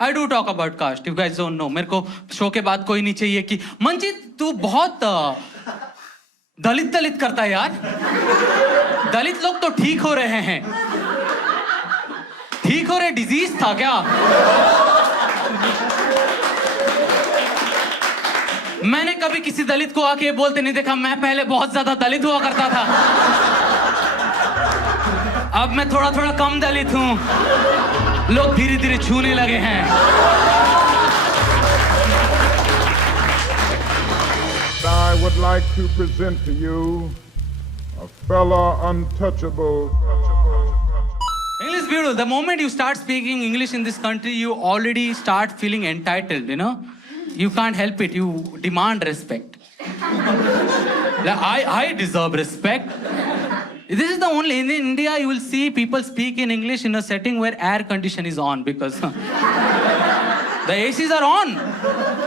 I do talk about caste. You guys don't know. मेरे को show के बाद कोई नहीं चाहिए कि मंजीत तू बहुत दलित करता है यार. दलित लोग तो ठीक हो रहे हैं. ठीक हो रहे डिजीज था क्या? मैंने कभी किसी दलित को आके बोलते नहीं देखा मैं पहले बहुत ज्यादा दलित हुआ करता था. अब मैं थोड़ा थोड़ा कम दलित हूं. लोग धीरे धीरे छूने लगे हैं. I would like to present to you a fella untouchable. English is beautiful. The moment you start speaking English in this country, you already start feeling entitled, you know? You can't help it. You demand respect. I deserve respect. This is the only, in India you will see people speak in English in a setting where air condition is on because the ACs are on.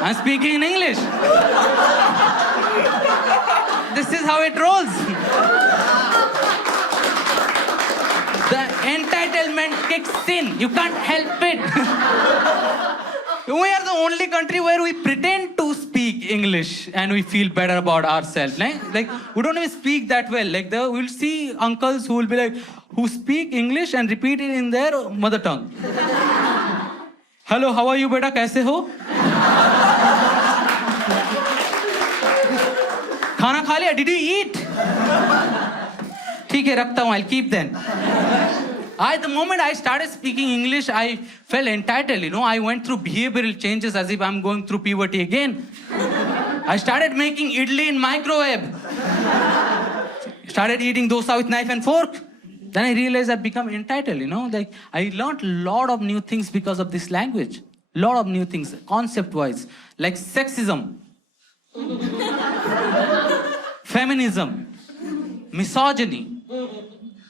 I'm speaking in English. This is how it rolls. The entitlement kicks in. You can't help it. We are the only country where we pretend to speak English and we feel better about ourselves. Like we don't even speak that well. Like we'll see uncles who will be like, who speak English and repeat it in their mother tongue. Hello, how are you, beta? कैसे हो? खाना खा लिया? Did you eat? ठीक है, रखता हूँ. I'll keep then. The moment I started speaking English, I felt entitled, you know. I went through behavioral changes as if I'm going through puberty again. I started making idli in microwave. Started eating dosa with knife and fork. Then I realized I've become entitled, you know. Like I learned a lot of new things because of this language. Lot of new things, concept-wise. Like sexism. Feminism. Misogyny.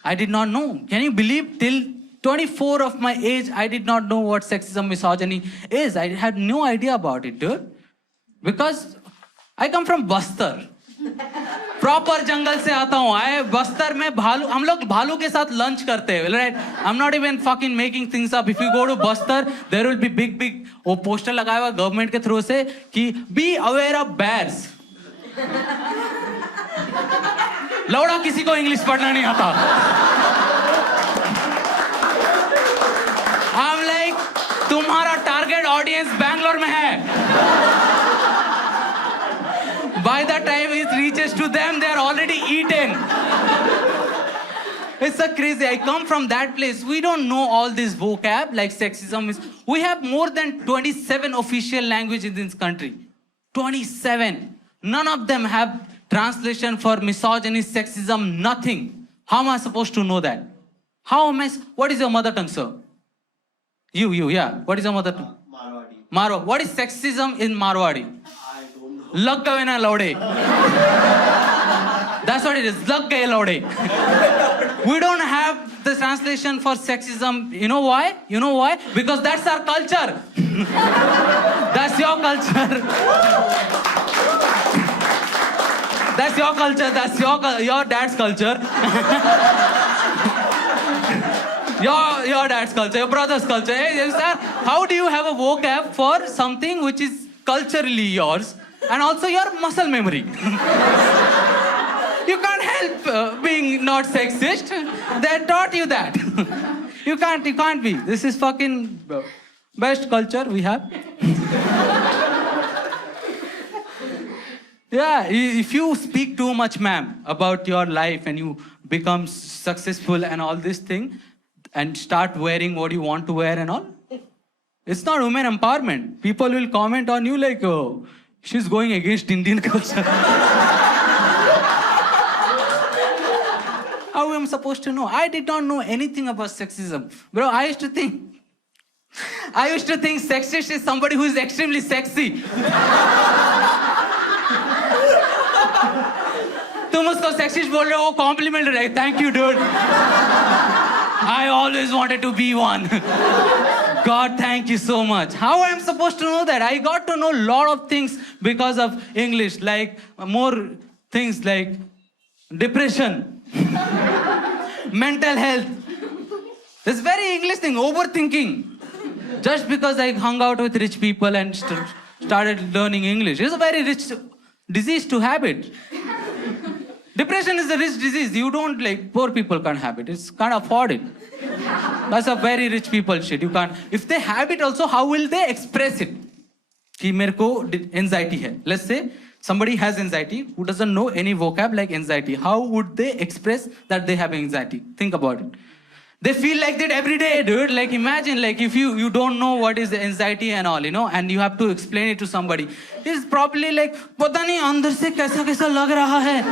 I did not know. Can you believe till 24 of my age, I did not know what sexism, misogyny is. I had no idea about it, dude. Because I come from Bastar. Proper jungle से आता हूँ. बस्तर में भालू, हम लोग भालू के साथ lunch करते हैं, right? I'm not even fucking making things up. If you go to Bastar, there will be big वो poster लगाया हुआ government के through से कि be aware of bears. लौड़ा किसी को इंग्लिश पढ़ना नहीं आता. I'm like, तुम्हारा टारगेट ऑडियंस बैंगलोर में है. By the time it reaches to them, they are already eaten. It's so crazy. I come from that place. We don't know all this vocab like sexism is. We have more than 27 official languages in this country. 27. None of them have translation for misogyny, sexism, nothing. How am I supposed to know that? How am I? What is your mother tongue, sir? You, yeah. What is your mother tongue? Marwadi. Marwadi. What is sexism in Marwadi? I don't know. Lag gaye na laude. That's what it is. Lag gaye laude. We don't have the translation for sexism. You know why? You know why? Because that's our culture. That's your culture. That's your culture. That's your dad's culture. your dad's culture. Your brother's culture. Hey, sir, how do you have a vocab for something which is culturally yours and also your muscle memory? You can't help being not sexist. They taught you that. You can't be. This is fucking best culture we have. Yeah, if you speak too much, ma'am, about your life and you become successful and all this thing and start wearing what you want to wear and all, it's not women empowerment. People will comment on you like, oh, she's going against Indian culture. How am I supposed to know? I did not know anything about sexism. Bro, I used to think sexist is somebody who is extremely sexy. तुम उसको sexist बोल रहे हो, complement रहे. Thank you dude. I always wanted to be one. God, thank you so much. How I am supposed to know that? I got to know a lot of things because of English, like more things like depression, mental health. This very English thing, overthinking. Just because I hung out with rich people and started learning English. It's a very rich disease to have it. Depression is a rich disease. You don't like, poor people can't have it. Can't afford it. That's a very rich people shit. You can't. If they have it also, how will they express it? कि मेरे को anxiety है. Let's say somebody has anxiety who doesn't know any vocab like anxiety. How would they express that they have anxiety? Think about it. They feel like that every day, dude. Like imagine, like if you don't know what is the anxiety and all, you know, and you have to explain it to somebody. It's probably like, पता नहीं अंदर से कैसा कैसा लग रहा है,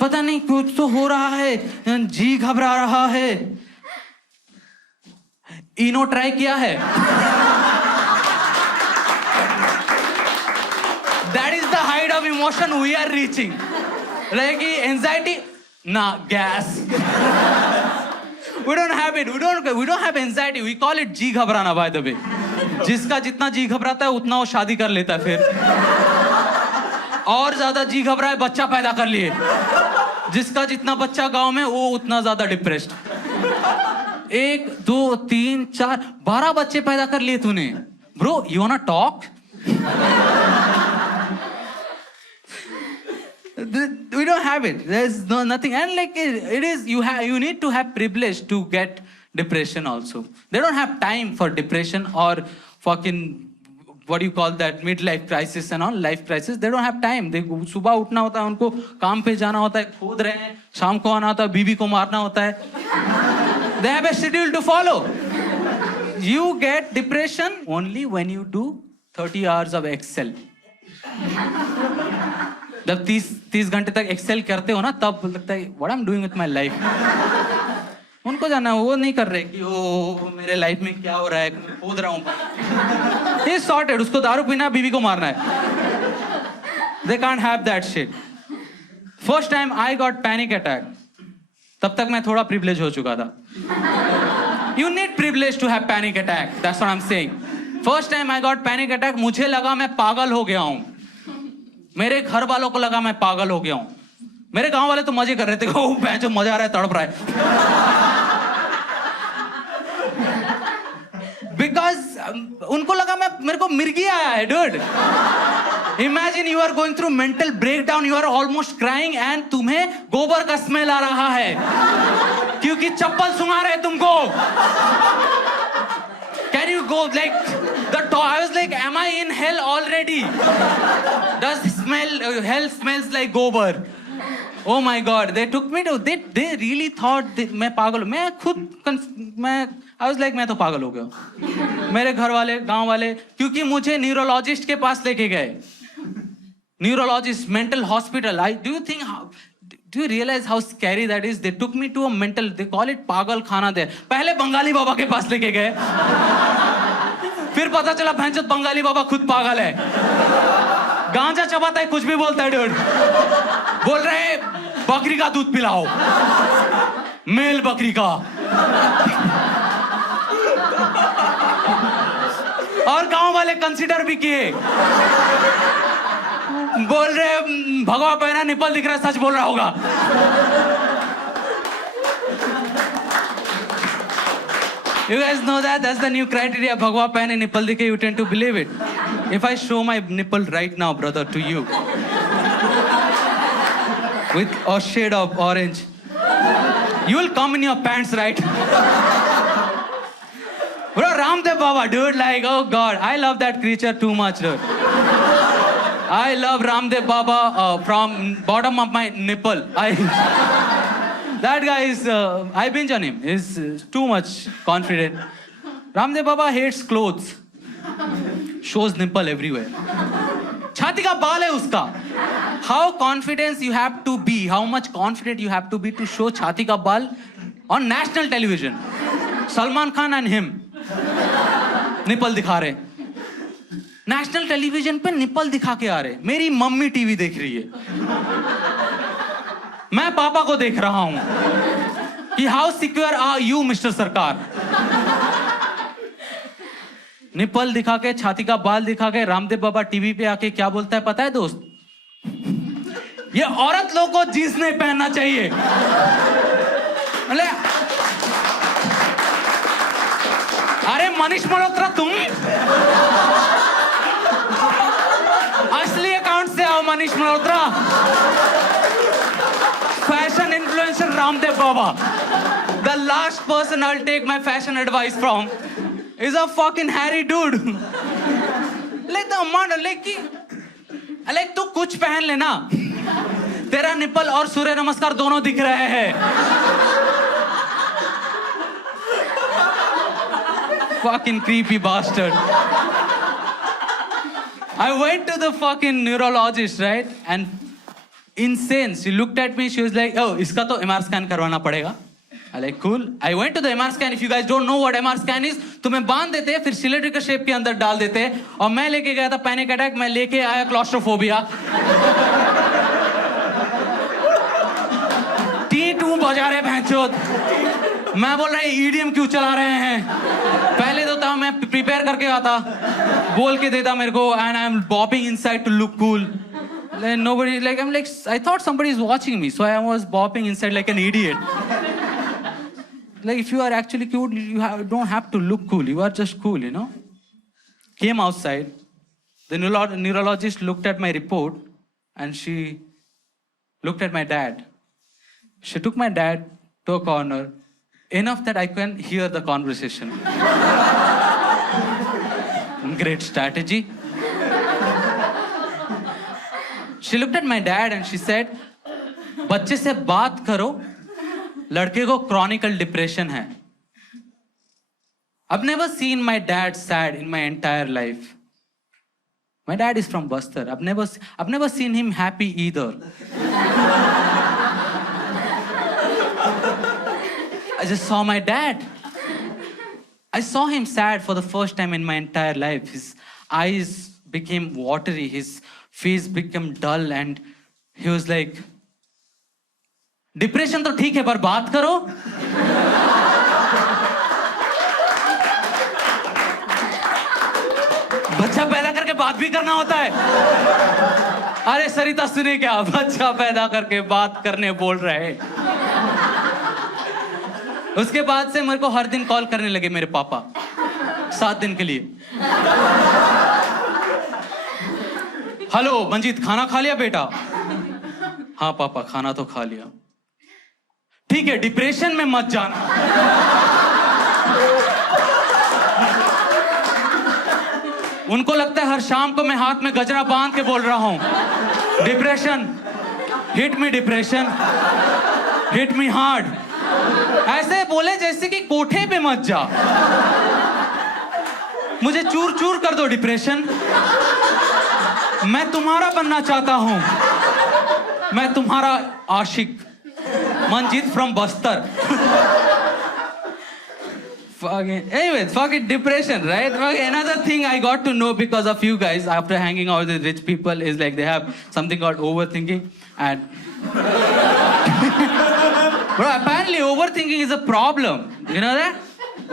पता नहीं कुछ तो हो रहा है, जी घबरा रहा है. इनो ट्राई किया है? That is the height of emotion we are reaching. Like anxiety, nah, gas. We don't have it. We don't have anxiety. We call it जी घबराना, by the way. जिसका जितना जी घबराता है उतना वो शादी कर लेता है फिर. और ज्यादा जी घबराए बच्चा पैदा कर लिए. जिसका जितना बच्चा गांव में वो उतना ज्यादा डिप्रेस्ड. 1 2 3 4 12 बच्चे पैदा कर लिए तूने. Bro, you wanna talk? We don't have it. There's nothing, and like it is. You need to have privilege to get depression. Also, they don't have time for depression or fucking what do you call that midlife crisis and all life crisis. They don't have time. They सुबह उठना होता है उनको, काम पे जाना होता है, खोद रहे हैं, शाम को आना होता है, बीवी को मारना होता है. They have a schedule to follow. You get depression only when you do 30 hours of Excel. जब 30 घंटे तक एक्सेल करते हो ना, तब लगता है what I am doing with my life. उनको जाना, वो नहीं कर रहे कि ओ मेरे लाइफ में क्या हो रहा है, खोद रहा हूँ. He sorted. उसको दारू पीना, बीवी को मारना है. They can't have that shit. First time I got panic attack, तब तक मैं थोड़ा प्रिविलेज हो चुका था. You need privilege to have panic attack. That's what I am saying. First time I got panic attack, मुझे लगा मैं पागल हो गया हूँ. मेरे घर वालों को लगा मैं पागल हो गया हूं. मेरे गांव वाले तो मजे कर रहे थे, ओ जो मजा आ रहा है, तड़प रहा है. बिकॉज उनको लगा मेरे को मिर्गी आया है. Dude, imagine you are going through mental breakdown, you are almost crying and तुम्हें गोबर का स्मेल आ रहा है क्योंकि चप्पल सुंघा रहे तुमको. Can you go like I was like, am I in hell already? Does hell smells like gobar? Oh my God! They took me to. They really thought मैं पागल हूँ. मैं खुद I was like मैं तो पागल हो गया. मेरे घर वाले, गांव वाले, क्योंकि मुझे न्यूरोलॉजिस्ट के पास लेके गए. Neurologist, mental hospital. Do you realize how scary that is? They took me to a mental. They call it पागल खाना there. पहले बंगाली बाबा के पास लेके गए. फिर पता चला भैंचोद बंगाली बाबा खुद पागल है. गांजा चबाता है, कुछ भी बोलता है. डूड बोल रहे हैं बकरी का दूध पिलाओ, मेल बकरी का. और गांव वाले कंसीडर भी किए. बोल रहे भगवा पहना, निपल दिख रहा है, सच बोल रहा होगा. You guys know that? That's the new criteria. Bhagwa pehne, nipple dikhe, you tend to believe it. If I show my nipple right now, brother, to you, with a shade of orange, you will come in your pants, right? Bro, Ramdev Baba, dude, like, oh God, I love that creature too much, dude. I love Ramdev Baba from bottom of my nipple. That guy is, I binge on him. He's too much confident. Ramdev Baba hates clothes. Shows nipple everywhere. छाती का बाल है उसका. How confident you have to be, how much confident you have to be to show छाती का बाल on national television. Salman Khan and him. Nipple दिखा रहे. नेशनल टेलीविजन पे निपल दिखा के आ रहे. मेरी मम्मी टीवी देख रही है. मैं पापा को देख रहा हूं कि how secure are you mister Sarkar. Nipple दिखा के, छाती का बाल दिखा के, रामदेव बाबा टीवी पे आके क्या बोलता है पता है दोस्त? ये औरत लोगों को जींस नहीं पहनना चाहिए. अरे मनीष मल्होत्रा तुम असली अकाउंट से आओ Manish Malhotra. Fashion influencer Ramdev Baba. The last person I'll take my fashion advice from is a fucking hairy dude. Like the amount of like तू कुछ पहन लेना, तेरा निपल और सूर्य नमस्कार दोनों दिख रहे हैं. Fucking creepy bastard. I went to the fucking neurologist, right? And insane. She looked at me. She was like, "Oh, इसका तो MR scan करवाना पड़ेगा." I like cool. I went to the MR scan. If you guys don't know what MR scan is, तुम्हें बांध देते हैं, फिर cylinder shape के अंदर डाल देते हैं. और मैं लेके गया था पैनिक अटैक. मैं लेके आया क्लॉस्ट्रोफोबिया. टी2 बजा रहे भैंचोद. मैं बोल रहा EDM क्यों चला रहे हैं. पहले तो था मैं प्रिपेयर करके आता, बोल के देता मेरे को, and I'm bopping inside to look cool. Then nobody like I'm like I thought somebody is watching me, so I was bopping inside like an idiot. Like if you are actually cool, don't have to look cool. You are just cool, you know. Came outside. The neurologist looked at my report, and she looked at my dad. She took my dad to a corner, enough that I can hear the conversation. Great strategy. She looked at my dad and she said, बच्चे से बात करो, लड़के को chronic depression है. I've never seen my dad sad in my entire life. My dad is from Bastar. I've never seen him happy either. I just saw my dad. I saw him sad for the first time in my entire life. His eyes became watery, his face became dull, and he was like, depression तो ठीक है पर बात करो. बच्चा पैदा करके बात भी करना होता है. अरे सरिता सुने क्या, बच्चा पैदा करके बात करने बोल रहे हैं. उसके बाद से मेरे को हर दिन कॉल करने लगे मेरे पापा 7 दिन के लिए. हेलो मंजीत, खाना खा लिया बेटा? हाँ पापा खाना तो खा लिया. ठीक है डिप्रेशन में मत जाना. उनको लगता है हर शाम को मैं हाथ में गजरा बांध के बोल रहा हूं, depression hit me, depression hit me hard. ऐसे बोले जैसे कि कोठे पे मत जा, मुझे चूर चूर कर दो डिप्रेशन. मैं तुम्हारा बनना चाहता हूं, मैं तुम्हारा आशिक. Manjeet from Bastar. Anyways, fucking depression, right? Another thing I got to know because of you guys after hanging out with rich people is like they have something called overthinking. And bro, apparently overthinking is a problem. You know that?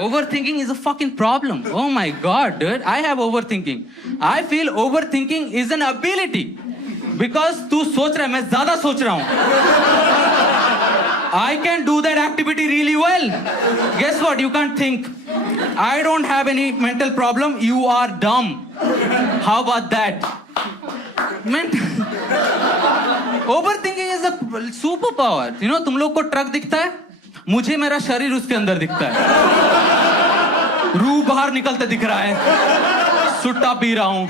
Overthinking is a fucking problem. Oh my god, dude. I have overthinking. I feel overthinking is an ability. Because तू सोच रहा है, मैं ज्यादा सोच रहा हूं. I can do that activity really well. Guess what? You can't think. I don't have any mental problem. You are dumb. How about that? Overthinking is a superpower. You know, तुम लोग को ट्रक दिखता है, मुझे मेरा शरीर उसके अंदर दिखता है. रूह बाहर निकलते दिख रहा है. सुट्टा पी रहा हूँ,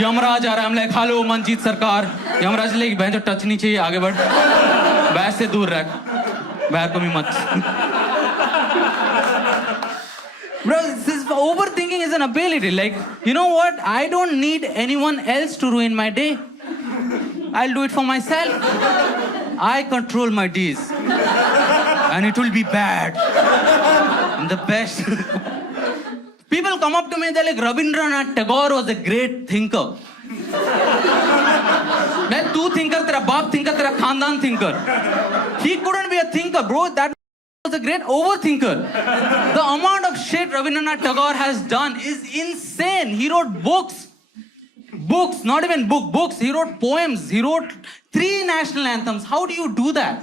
यमराज आ रहा है. हम लाइक हेलो मंजीत सरकार. यमराज लाइक बहन जो टच नहीं चाहिए, आगे बढ़, बहस से दूर रख, बाहर को भी मत. Bro, this overthinking is an ability. Like, you know what? I don't need anyone else to ruin my day. I'll do it for myself. I control my days. And it will be bad. I'm the best. People come up to me, they're like, Rabindranath Tagore was a great thinker. मैं तू thinker, तेरा बाप thinker, तेरा खानदान thinker. He couldn't be a thinker, bro. That was a great overthinker. The amount of shit Rabindranath Tagore has done is insane. He wrote books. Books, not even books. He wrote poems. He wrote 3 national anthems. How do you do that?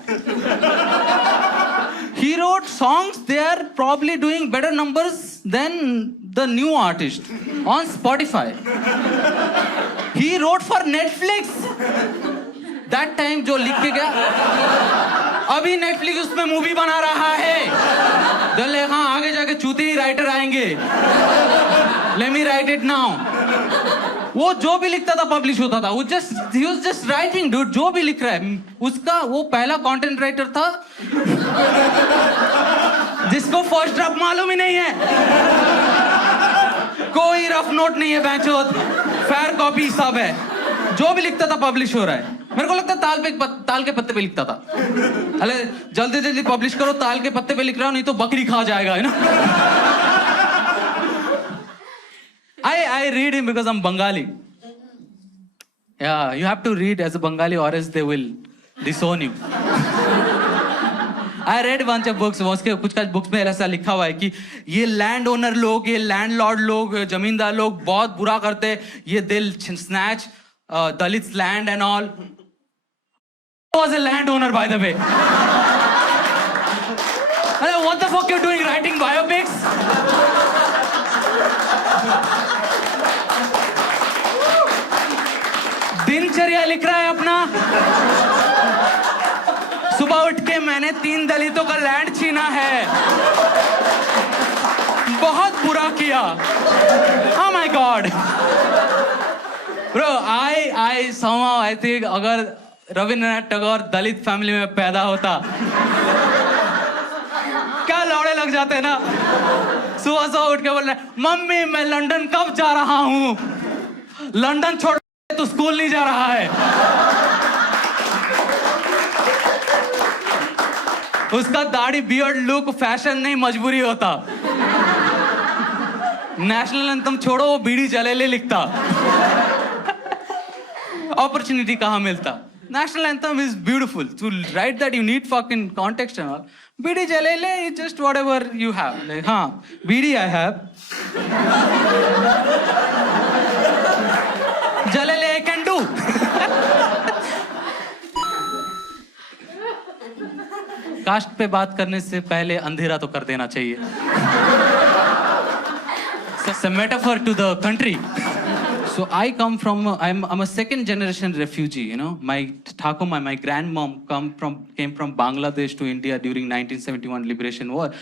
He wrote songs. They are probably doing better numbers than the new artist on Spotify. He wrote for Netflix. That time जो लिख के गया, अभी Netflix उसमें movie बना रहा है. तो हाँ आगे जाके चूती राइटर आएंगे. Let me write it now. वो जो भी लिखता था पब्लिश होता था. He was just writing, dude. जो भी लिख रहा है उसका वो पहला कंटेंट राइटर था जिसको फर्स्ट ड्राफ्ट मालूम ही नहीं है. कोई रफ नोट नहीं है बैंचोद. फेयर कॉपी सब है. जो भी लिखता था पब्लिश हो रहा है. मेरे को लगता ताल के पत्ते पे लिखता था. अरे जल्दी जल्दी पब्लिश करो, ताल के पत्ते पे लिख रहा हूं नहीं तो बकरी खा जाएगा, है ना. I read him because I'm Bengali. Yeah, you have to read as a Bengali or else they will disown you. I read a bunch of books. उसके कुछ बुक्स में ऐसा लिखा हुआ है कि ये लैंड ओनर लोग, ये लैंडलॉर्ड लोग, जमींदार लोग बहुत बुरा करते. ये दिल snatch Dalits land and all. I was a landowner, by the way. What the fuck you doing writing biopics? दिनचर्या लिख रहा है अपना. सुबह उठ के मैंने 3 दलितों का लैंड छीना है. बहुत बुरा किया. Oh my God. Bro, I somehow I think अगर रविंद्रनाथ टैगोर दलित फैमिली में पैदा होता, क्या लौड़े लग जाते ना. सुबह सुबह उठ के बोल रहे मम्मी मैं लंदन कब जा रहा हूँ. लंदन छोड़ तो स्कूल नहीं जा रहा है. उसका दाढ़ी बियर्ड लुक फैशन नहीं मजबूरी होता. नेशनल एंथम छोड़ो वो बीड़ी जलेले लिखता. अपॉर्चुनिटी कहाँ मिलता. National anthem is beautiful. To write that you need fucking context and all. Bidi जलेले is just whatever you have. Like, हाँ, बीड़ी I have. जलेले I can do. कास्ट पे बात करने से पहले अंधेरा तो कर देना चाहिए. It's a metaphor to the country. So I come from, I'm a second generation refugee, you know. My Thakur, my grandmom came from Bangladesh to India during 1971 Liberation War.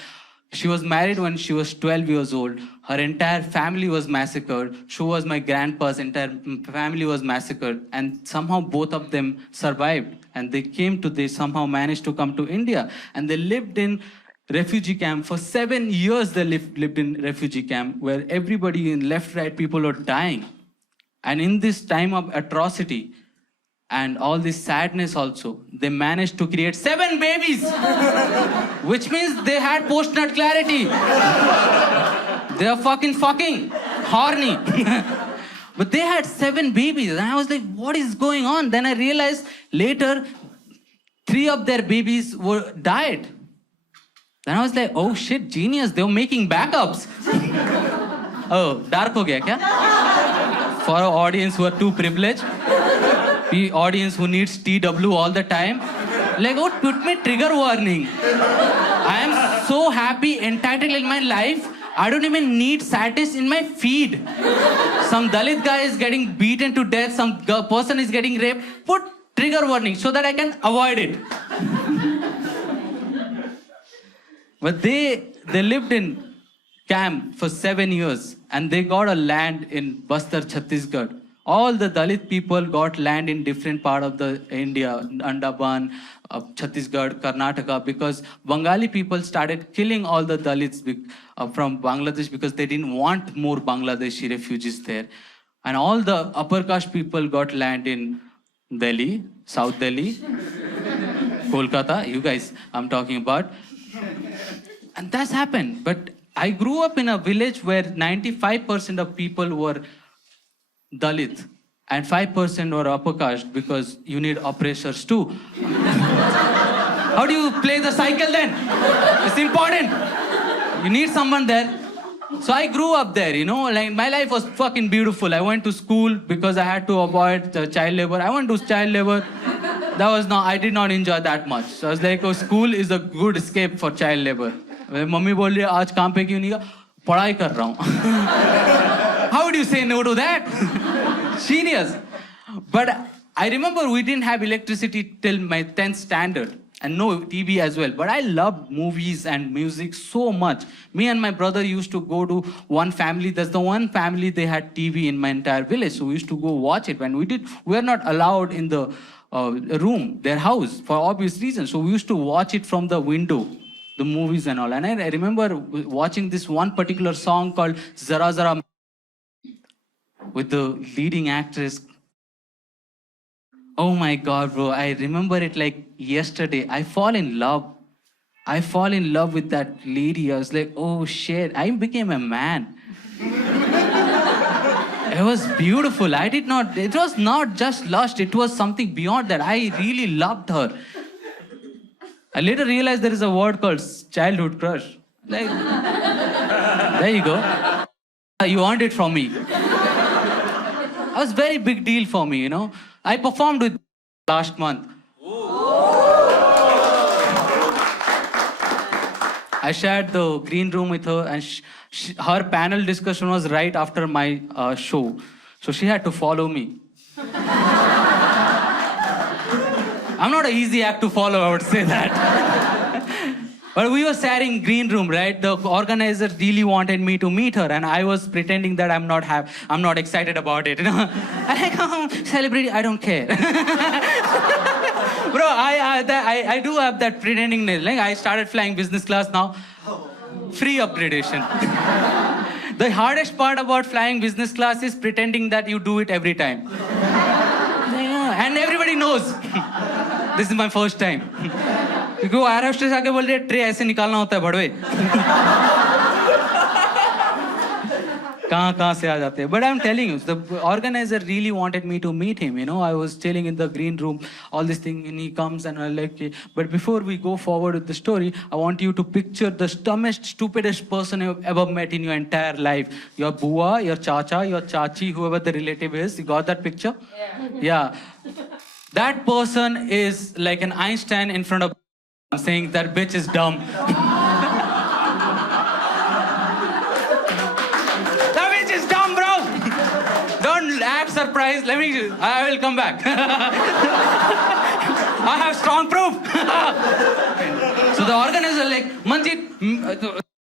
She was married when she was 12 years old. Her entire family was massacred. She was my grandpa's entire family was massacred. And somehow both of them survived. And they somehow managed to come to India. And they lived in refugee camp. For 7 years they lived in refugee camp where everybody in left, right, people were dying. And in this time of atrocity and all this sadness also, they managed to create 7 babies, which means they had post-nut clarity. They are fucking horny. But they had 7 babies. And I was like, what is going on? Then I realized later, 3 of their babies were died. Then I was like, oh shit, genius. They were making backups. Oh, dark ho gaya kya? For our audience who are too privileged, the audience who needs TW all the time, like, oh, put me trigger warning. I am so happy, entitled in my life. I don't even need sadness in my feed. Some Dalit guy is getting beaten to death, some person is getting raped. Put trigger warning so that I can avoid it. But they lived in camp for 7 years and they got a land in Bastar, Chhattisgarh. All the Dalit people got land in different part of the India, Andaman, Chhattisgarh, Karnataka, because Bengali people started killing all the Dalits from Bangladesh because they didn't want more Bangladeshi refugees there. And all the upper caste people got land in Delhi, South Delhi, Kolkata, you guys I'm talking about. And that's happened. But I grew up in a village where 95% of people were Dalit and 5% were upper caste because you need oppressors too. How do you play the cycle then? It's important. You need someone there. So I grew up there, you know, like my life was fucking beautiful. I went to school because I had to avoid child labor. I went to child labor. I did not enjoy that much. So I was like, oh, school is a good escape for child labor. Mummy बोल रही है आज काम पे क्यों नहीं गया पढ़ाई कर रहा हूँ. How would you say no to that? Genius. But I remember we didn't have electricity till my 10th standard and no TV as well. But I loved movies and music so much. Me and my brother used to go to one family. That's the one family they had TV in my entire village. So we used to go watch it. When we were not allowed in the room, their house, for obvious reasons. So we used to watch it from the window, the movies and all. And I remember watching this one particular song called Zara Zara with the leading actress. Oh my God, bro. I remember it like yesterday. I fall in love. I fall in love with that lady. I was like, oh shit, I became a man. It was beautiful. It was not just lust, it was something beyond that. I really loved her. I later realized there is a word called childhood crush. Like, there you go. You earned it from me. It was very big deal for me, you know. I performed with last month. I shared the green room with her, and her panel discussion was right after my show. So she had to follow me. I'm not an easy act to follow, I would say that. But we were sharing green room, right? The organizer really wanted me to meet her, and I was pretending that I'm not excited about it. You know? I'm like, oh, celebrity, I don't care. Bro, I do have that pretending. Like, I started flying business class now. Free upgradation. The hardest part about flying business class is pretending that you do it every time. Yeah, and everybody knows. This is my first time. क्योंकि वो air hostess आके बोल रही है tray ऐसे निकालना होता है बड़वे. कहाँ से आ जाते हैं. But I'm telling you, the organizer really wanted me to meet him. You know, I was chilling in the green room, all this thing, and he comes and I'm like, but before we go forward with the story, I want you to picture the dumbest, stupidest person you've ever met in your entire life. Your bua, your chacha, your chachi, whoever the relative is. You got that picture? Yeah. That person is like an Einstein in front of saying that bitch is dumb. That bitch is dumb, bro. Don't act surprised. I will come back. I have strong proof. So the organizer like, Manjeet,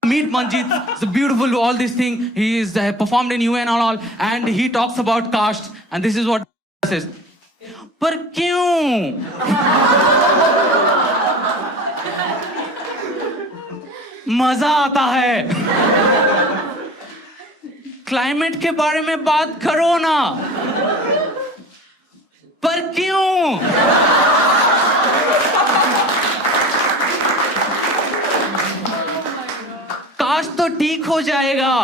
meet Manjeet. It's beautiful, all this thing. He is performed in UN and all, and he talks about caste. And this is what says. पर क्यों? मजा आता है. Climate के बारे में बात करो ना. पर क्यों? काश तो ठीक हो जाएगा.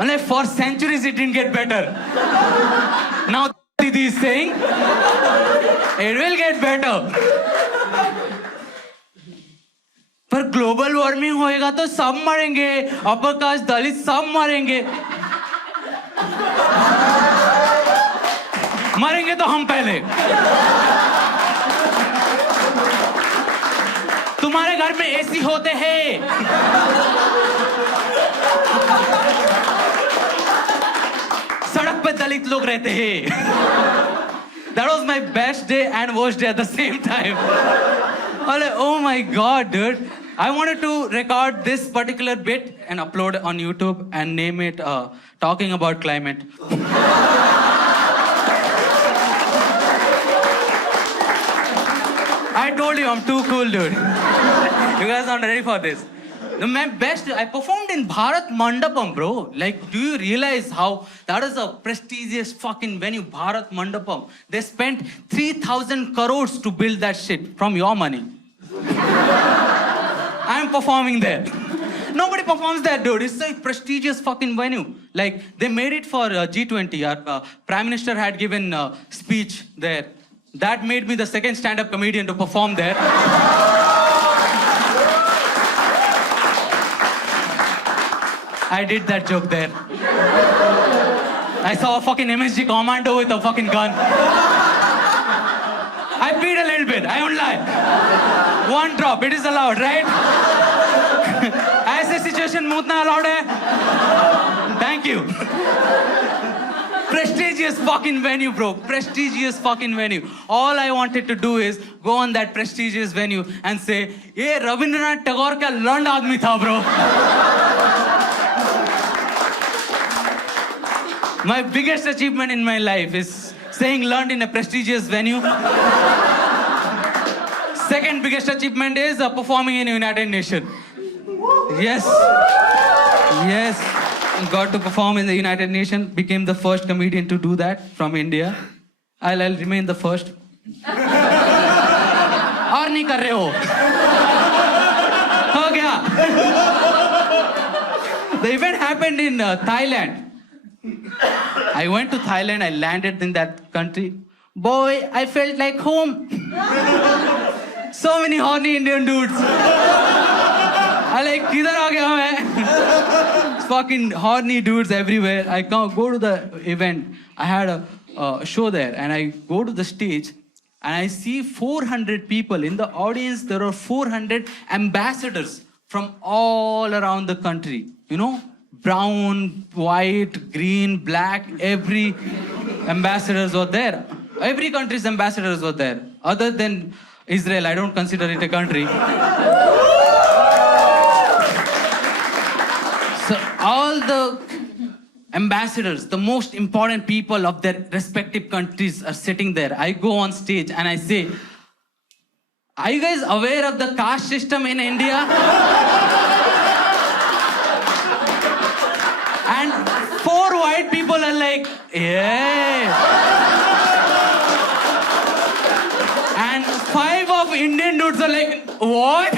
And for centuries it didn't get better. Now Didi is saying it will get better. पर ग्लोबल वार्मिंग होएगा तो सब मरेंगे. अपर कास्ट दलित सब मरेंगे. मरेंगे तो हम पहले. तुम्हारे घर में एसी होते हैं. सड़क पे दलित लोग रहते हैं. That was my best day and worst day at the same time. I was like, oh my God, dude. I wanted to record this particular bit and upload on YouTube and name it Talking About Climate. I told you I'm too cool, dude. You guys aren't ready for this. My best, I performed in Bharat Mandapam, bro. Like, do you realize how that is a prestigious fucking venue, Bharat Mandapam? They spent 3,000 crores to build that shit from your money. I'm performing there. Nobody performs there, dude. It's a prestigious fucking venue. Like, they made it for G20. Our Prime Minister had given a speech there. That made me the second stand-up comedian to perform there. I did that joke there. I saw a fucking MSG commando with a fucking gun. I peed a little bit, I won't lie. One drop, it is allowed, right? I ऐसे situation में उतना allowed है? Thank you. Prestigious fucking venue, bro. Prestigious fucking venue. All I wanted to do is go on that prestigious venue and say, ये रविंद्रनाथ टैगोर का लंड आदमी था, bro. My biggest achievement in my life is saying learned in a prestigious venue. Second biggest achievement is performing in United Nations. Yes. Yes. Got to perform in the United Nations. Became the first comedian to do that from India. I'll remain the first. और नहीं कर रहे हो? हो गया. The event happened in Thailand. I went to Thailand. I landed in that country. Boy, I felt like home. So many horny Indian dudes. I like, किधर आ गया मैं? Fucking horny dudes everywhere. I go to the event. I had a show there, and I go to the stage, and I see 400 people. In the audience, there are 400 ambassadors from all around the country. You know, brown, white, green, black, every ambassadors were there. Every country's ambassadors were there. Other than Israel, I don't consider it a country. So all the ambassadors, the most important people of their respective countries are sitting there. I go on stage and I say, are you guys aware of the caste system in India? And 4 white people are like, yeah. And 5 of Indian dudes are like, what?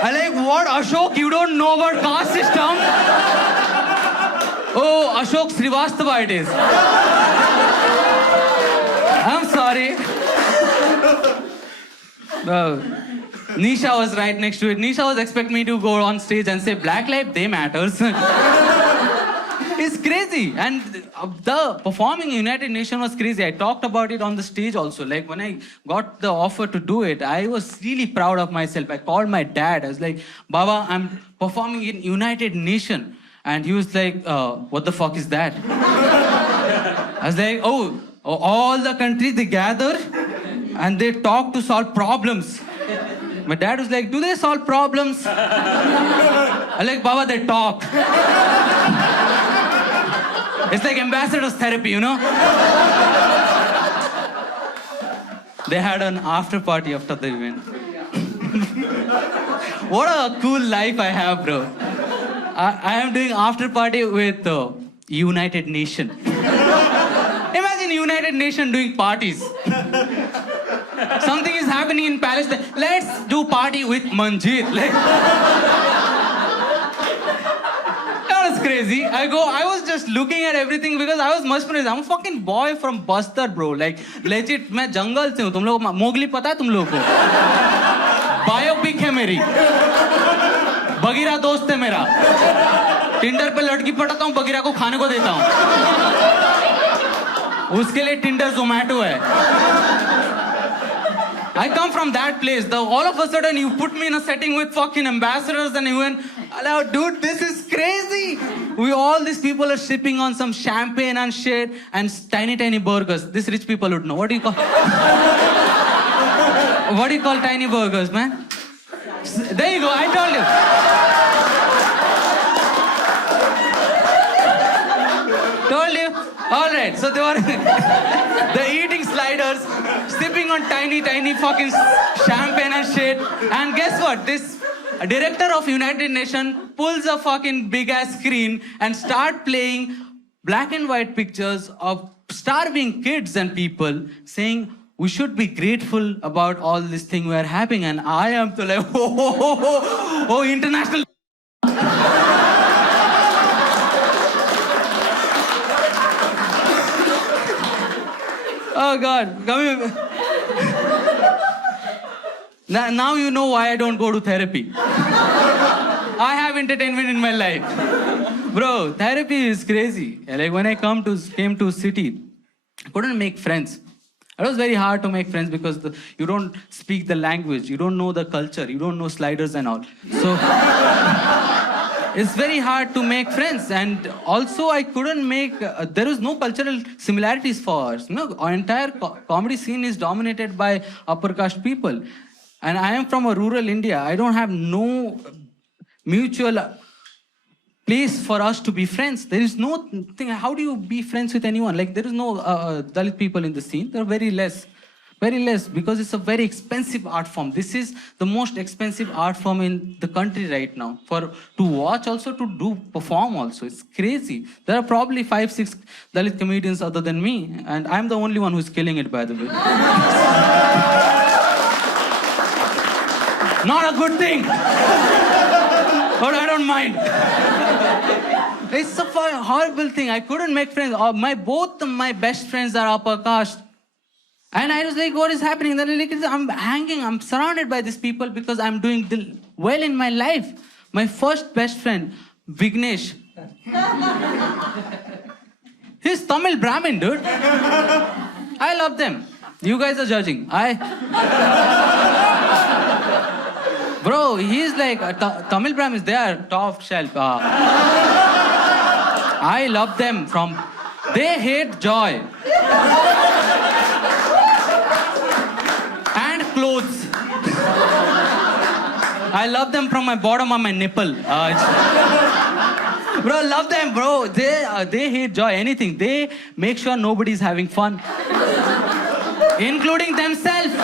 I'm like, what, Ashok? You don't know about caste system? Oh, Ashok Srivastava it is. I'm sorry. Nisha was right next to it. Nisha was expecting me to go on stage and say, Black Lives, they matters. It's crazy. And the performing in United Nations was crazy. I talked about it on the stage also. Like when I got the offer to do it, I was really proud of myself. I called my dad. I was like, Baba, I'm performing in United Nations. And he was like, what the fuck is that? I was like, oh, all the countries, they gather and they talk to solve problems. My dad was like, do they solve problems? I like, Baba, they talk. It's like ambassador's therapy, you know? They had an after party after the event. What a cool life I have, bro. I am doing after party with United Nations. Imagine United Nations doing parties. Something is happening in Palestine. Let's do party with Manjeet. Like, that was crazy. I was just looking at everything because I was mesmerized. I'm a fucking boy from Bastar, bro. Like, legit, मैं जंगल से हूँ. तुम लोगों को Mowgli पता है तुम लोगों को? बायोपिक है मेरी. बगीरा दोस्त है मेरा. टिंडर पे लड़की पटाता हूँ, बगीरा को खाने को देता हूँ. उसके लिए टिंडर ज़ोमैटो है. I come from that place. All of a sudden, you put me in a setting with fucking ambassadors and you went, dude, this is crazy. All these people are sipping on some champagne and shit and tiny, tiny burgers. These rich people would know. What do you call? What do you call tiny burgers, man? There you go. I told you. Told you. All right. So they were they're eating sliders, sipping on tiny, tiny fucking champagne and shit. And guess what? This director of United Nations pulls a fucking big ass screen and start playing black and white pictures of starving kids and people, saying we should be grateful about all this thing we are having. And I am to like, oh, international. Oh God, come here. Now you know why I don't go to therapy. I have entertainment in my life. Bro, therapy is crazy. Like when I came to city, I couldn't make friends. It was very hard to make friends because you don't speak the language, you don't know the culture, you don't know sliders and all. So it's very hard to make friends. And also I couldn't make, there was no cultural similarities for us. No, our entire comedy scene is dominated by upper caste people. And I am from a rural India. I don't have no mutual place for us to be friends. There is no thing. How do you be friends with anyone? Like, there is no Dalit people in the scene. There are very less, because it's a very expensive art form. This is the most expensive art form in the country right now. For to watch, also to do perform, also it's crazy. There are probably 5-6 Dalit comedians other than me, and I'm the only one who's killing it, by the way. Not a good thing, but I don't mind. It's a horrible thing. I couldn't make friends. Both my best friends are upper caste. And I was like, what is happening? Then like, I'm surrounded by these people because I'm doing well in my life. My first best friend, Vignesh. He's Tamil Brahmin, dude. I love them. You guys are judging. Bro, he's like, Tamil Brahmins, they are top shelf. I love them they hate joy. And clothes. I love them from my bottom of my nipple. Bro, love them, bro. They hate joy, anything. They make sure nobody's having fun. Including themselves.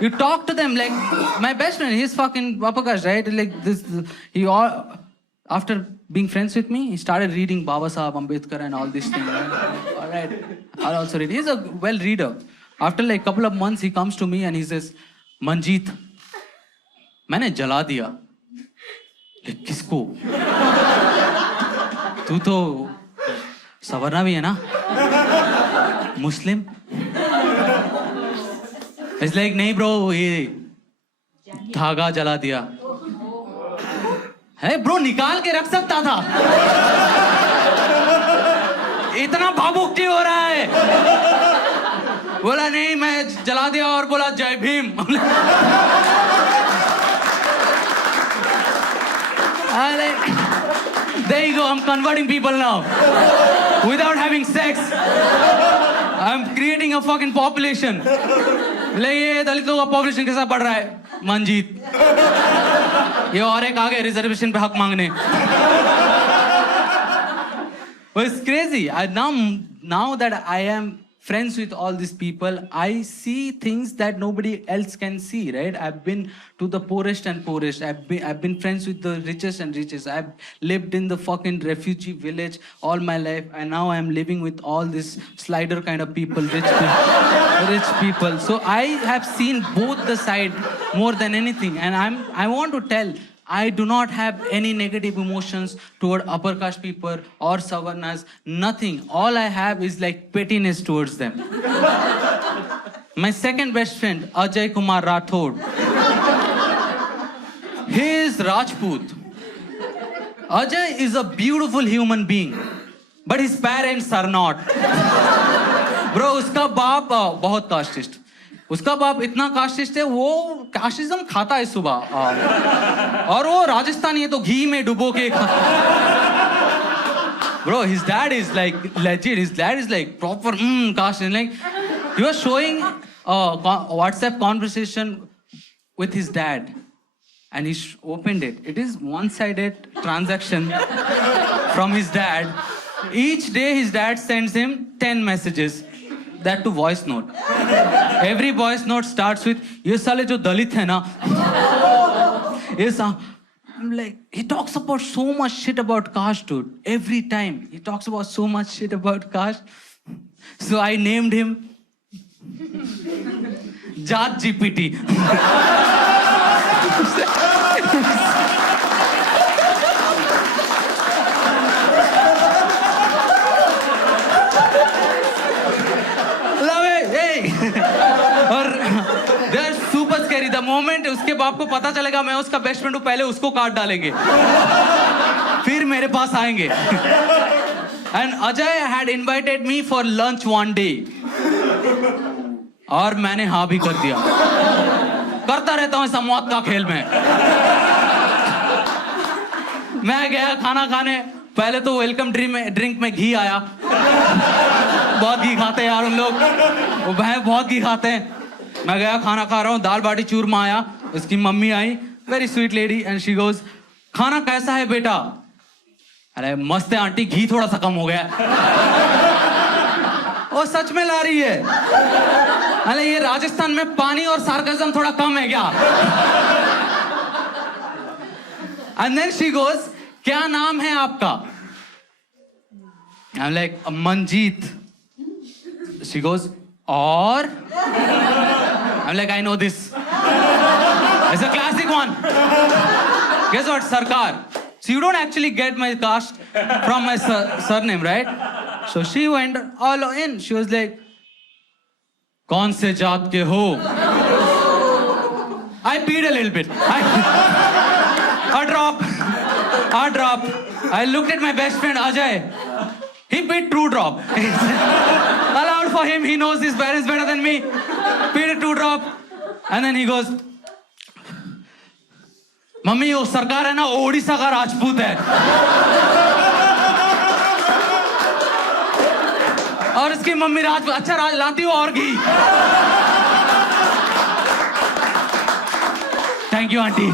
You talk to them like, my best friend, he's fucking upper caste, right? Like this, after being friends with me, he started reading Baba Sahib Ambedkar and all these things. Right? All right, I'll also read. He's a well reader. After like couple of months, he comes to me and he says, Manjeet, मैंने जला दिया. Like, किसको? तू तो सवरना भी है ना? Muslim? It's like, नहीं bro, ये धागा जला दिया. है ब्रो, निकाल के रख सकता था. इतना भावुक क्यों हो रहा है? बोला नहीं, मैं जला दिया और बोला जय Bhim. There you go, I'm converting people now. Without having sex. I'm creating a fucking population. like ये दलितों का पॉपुलेशन कैसा बढ़ रहा है? मंजीत ये और एक आ गए रिजर्वेशन पे हक मांगने. But it's crazy. Now that I am friends with all these people, I see things that nobody else can see, right? I've been to the poorest and poorest. I've been friends with the richest and richest. I've lived in the fucking refugee village all my life, and now I'm living with all these slider kind of people, rich people. So I have seen both the side more than anything, and I want to tell, I do not have any negative emotions toward upper caste people or Savarnas, nothing. All I have is like pettiness towards them. My second best friend, Ajay Kumar Rathod. He is Rajput. Ajay is a beautiful human being, but his parents are not. Bro, उसका बाप बहुत casteist. उसका बाप इतना casteist है, वो casteism खाता है सुबह, और वो राजस्थानी है तो घी में डुबो के Bro, his dad is like legit. His dad is like proper caste. Like, he was showing a WhatsApp conversation with his dad, and he opened it. It is one-sided transaction from his dad. Each day his dad sends him 10 messages. That to voice note. Every voice note starts with, ये साले जो दलित है ना, I'm like, he talks about so much shit about caste, dude. Every time he talks about so much shit about caste. So I named him Jat GPT. और they are super scary. The moment उसके बाप को पता चलेगा मैं उसका best friend हूँ, पहले उसको काट डालेंगे, फिर मेरे पास आएंगे. And Ajay had invited me for lunch one day. और मैंने हाँ भी कर दिया। करता रहता हूँ ऐसा मौत का खेल में। मैं गया खाना खाने, पहले तो वेलकम ड्रिंक में घी आया। बहुत घी खाते हैं यार उन लोग, वो बहन बहुत घी खाते हैं। मैं गया खाना खा रहा हूँ, दाल बाटी चूरमा आया, उसकी mummy I, very sweet lady, and she goes, खाना कैसा है बेटा? अरे मस्त है आंटी, घी थोड़ा सा कम हो गया। वो सच में ला रही है। अरे ये राजस्थान में पानी और सार्कज्म थोड़ा कम है क्या? एंड देन शी गोज, क्या नाम है आपका? I'm like, Manjeet. She goes, और? I'm like, I know this. It's a classic one. Guess what, Sarkar? So you don't actually get my caste from my surname, right? So she went all in. She was like, कौन से जात के हो? I peed a little bit. A drop. I looked at my best friend Ajay. He peed true drop. Allowed for him. He knows his parents better than me. Peed a true drop. And then he goes, mummy वो सरकार है ना, ओडिशा का राजपूत है। और उसकी mummy Rajput, अच्छा लाती हो और घी। Thank you, auntie.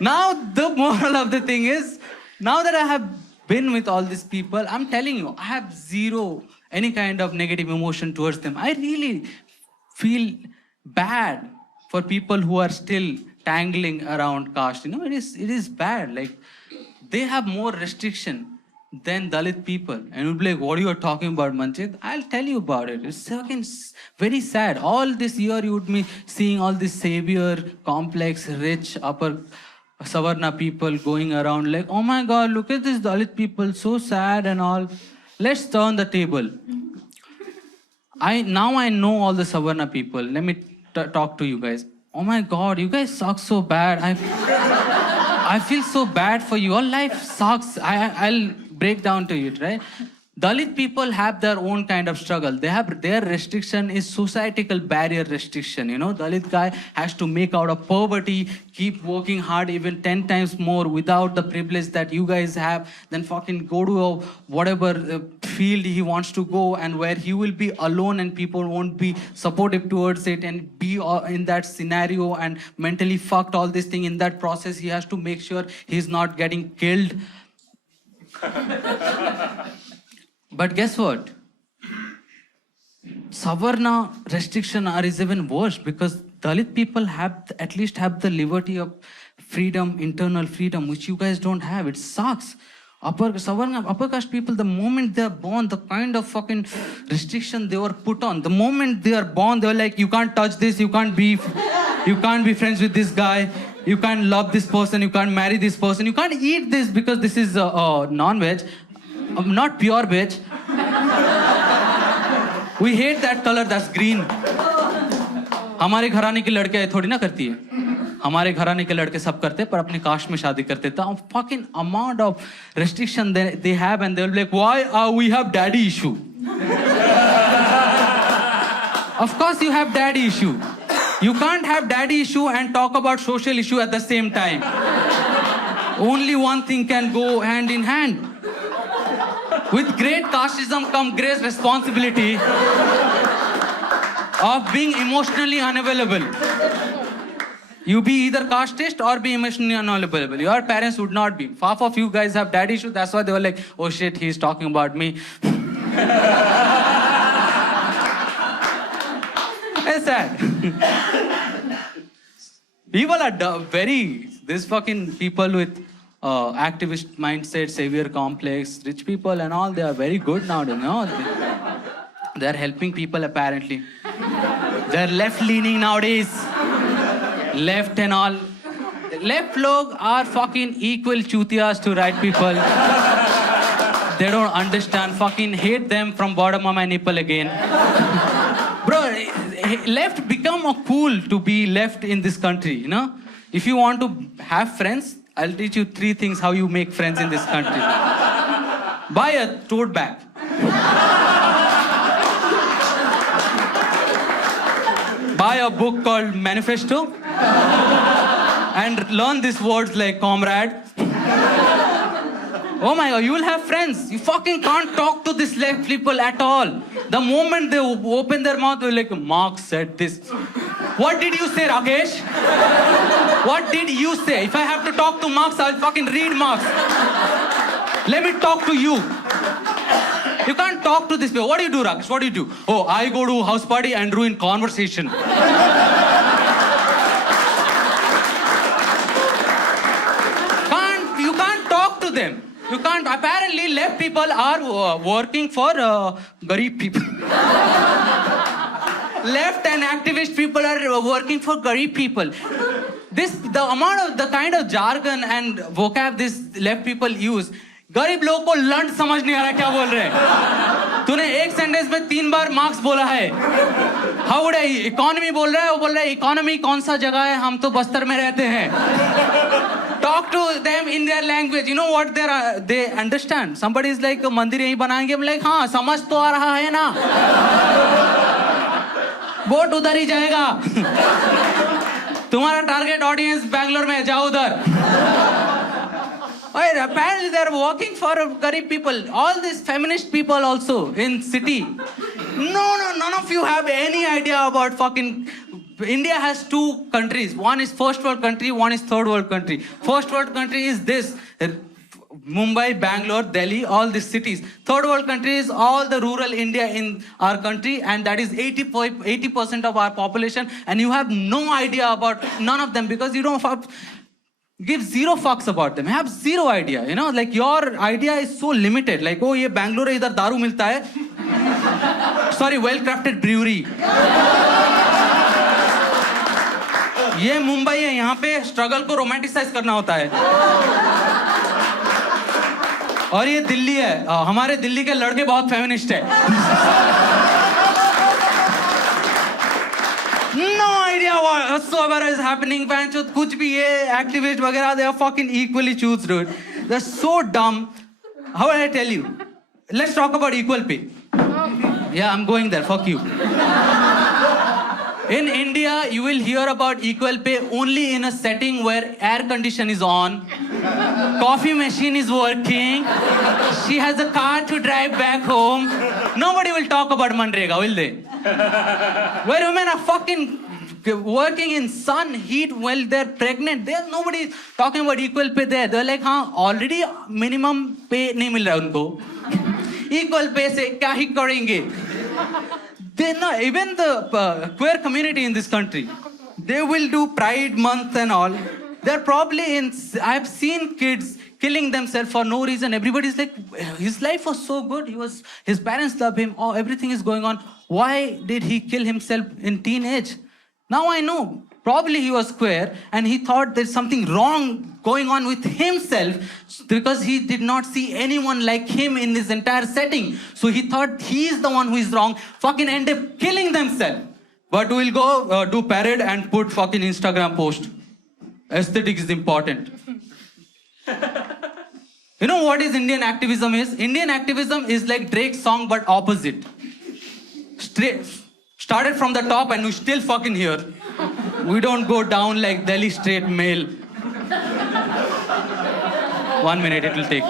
Now the moral of the thing is, now that I have been with all these people, I'm telling you, I have zero any kind of negative emotion towards them. I really feel bad for people who are still tangling around caste. You know, it is bad. Like, they have more restriction than Dalit people. And you'll be like, what are you talking about, Manjeet? I'll tell you about it. It's fucking very sad. All this year you would be seeing all this savior, complex, rich, upper Savarna people going around like, oh my God, look at this Dalit people, so sad and all. Let's turn the table. Now I know all the Savarna people. Let me talk to you guys. Oh my God, you guys suck so bad. I feel so bad for you. Your life sucks. I'll break down to it, right? Dalit people have their own kind of struggle. Their restriction is societal barrier restriction. You know, Dalit guy has to make out of poverty, keep working hard even 10 times more without the privilege that you guys have, then fucking go to a whatever field he wants to go, and where he will be alone and people won't be supportive towards it, and be in that scenario and mentally fucked all this thing. In that process, he has to make sure he's not getting killed. But guess what? Savarna restriction is even worse, because Dalit people at least have the liberty of freedom, internal freedom, which you guys don't have. It sucks. Upper caste people, the moment they are born, the kind of fucking restriction they were put on, the moment they are born, they were like, you can't touch this, you can't be friends with this guy, you can't love this person, you can't marry this person, you can't eat this because this is non-veg. Not pure veg. We hate that color, that's green. हमारे घराने की लड़के थोड़ी ना करती है. हमारे घराने के लड़के सब करते हैं, पर अपने कास्ट में शादी करते. The fucking amount of restriction they have, and they'll be like, why we have daddy issue? Of course you have daddy issue. You can't have daddy issue and talk about social issue at the same time. Only one thing can go hand in hand. With great casteism comes great responsibility of being emotionally unavailable. You be either casteist or be emotionally unavailable. Your parents would not be. Half of you guys have daddy issues. That's why they were like, oh shit, he's talking about me. It's sad. People are this fucking people with activist mindset, savior complex, rich people and all, they are very good now, you know. They are helping people apparently. They are left-leaning nowadays. Left and all. Left log are fucking equal chutias to right people. They don't understand. Fucking hate them from bottom of my nipple again. Bro, left become cool to be left in this country, you know. If you want to have friends, I'll teach you 3 things how you make friends in this country. Buy a tote bag. buy a book called Manifesto and learn these words like comrade. Oh my God, you will have friends. You fucking can't talk to these left people at all. The moment they open their mouth, they're like, Marx said this. What did you say, Rakesh? What did you say? If I have to talk to Marx, I'll fucking read Marx. Let me talk to you. You can't talk to this people. What do you do, Rakesh? What do you do? Oh, I go to house party and ruin conversation. You can't talk to them. You can't. Apparently, left people are working for garib people. Left and activist people are working for garib people. The kind of jargon and vocab this left people use. गरीब लोगों को लंड समझ नहीं आ रहा क्या बोल रहे हैं. तूने एक सेंटेंस में 3 बार मार्क्स बोला है. हाउ वुड आई इकोनॉमी बोल रहा है, वो बोल रहा है इकोनॉमी कौन सा जगह है, हम तो बस्तर में रहते हैं. Talk to them in their language. You know what they understand. Somebody is like मंदिर यहीं बनाएंगे. I'm like हाँ समझ तो आ रहा है ना. बोट उधर ही जाएगा. तुम्हारा टारगेट ऑडियंस बैंगलोर में, जाओ उधर. Apparently they are working for garib people. All these feminist people also in city. No, none of you have any idea about fucking... India has 2 countries. One is first world country, one is third world country. First world country is this. Mumbai, Bangalore, Delhi, all these cities. Third world country is all the rural India in our country, and that is 80% of our population, and you have no idea about none of them because you don't give 0 fucks about them. You have 0 idea, you know, like your idea is so limited. Like, oh, ये Bangalore है, इधर दारू मिलता है. Sorry, well-crafted brewery. ये मुंबई है, यहाँ पे स्ट्रगल को रोमांटिसाइज करना होता है. और ये दिल्ली है, हमारे दिल्ली के लड़के बहुत फेमिनिस्ट है. No idea whatsoever is happening. कुछ भी ये activist वगैरह, they are fucking equally choose, dude. They're so dumb. How will I tell you? Let's talk about equal pay. Yeah, I'm going there. Fuck you. In India, you will hear about equal pay only in a setting where air condition is on, coffee machine is working, she has a car to drive back home. Nobody will talk about Manrega, will they? Where women are fucking working in sun, heat while they're pregnant. There's nobody talking about equal pay there. They're like, हाँ, already minimum pay नहीं मिल रहा है उनको. Equal pay से क्या ही करेंगे? Even the queer community in this country, they will do Pride Month and all. They're probably I've seen kids killing themselves for no reason. Everybody's like, his life was so good. His parents love him. Oh, everything is going on. Why did he kill himself in teenage? Now I know. Probably he was queer and he thought there's something wrong going on with himself because he did not see anyone like him in this entire setting. So he thought he's the one who is wrong. Fucking end up killing themselves. But we'll go do parade and put fucking Instagram post. Aesthetics is important. You know what is Indian activism is? Indian activism is like Drake's song but opposite. Started from the top and we still fucking here. We don't go down like Delhi straight mail. 1 minute it will take.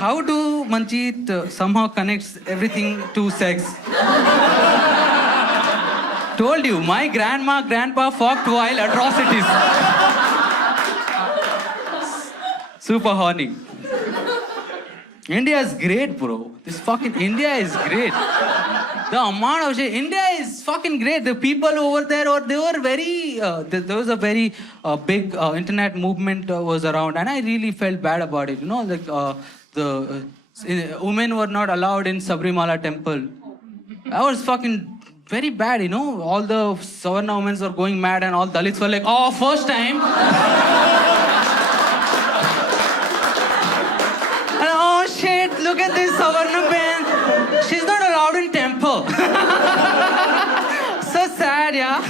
How do Manjeet somehow connects everything to sex? Told you, my grandpa fucked while atrocities. Super horny. India is great, bro. This fucking India is great. The amount of shit. India is fucking great. The people over there, they were very, there was a very big internet movement was around, and I really felt bad about it. You know, like the women were not allowed in Sabrimala temple. That was fucking very bad, you know. All the Savarna women were going mad, and all Dalits were like, oh, first time. Oh shit, look at this Savarna man. She's not allowed in temple. So sad, yeah.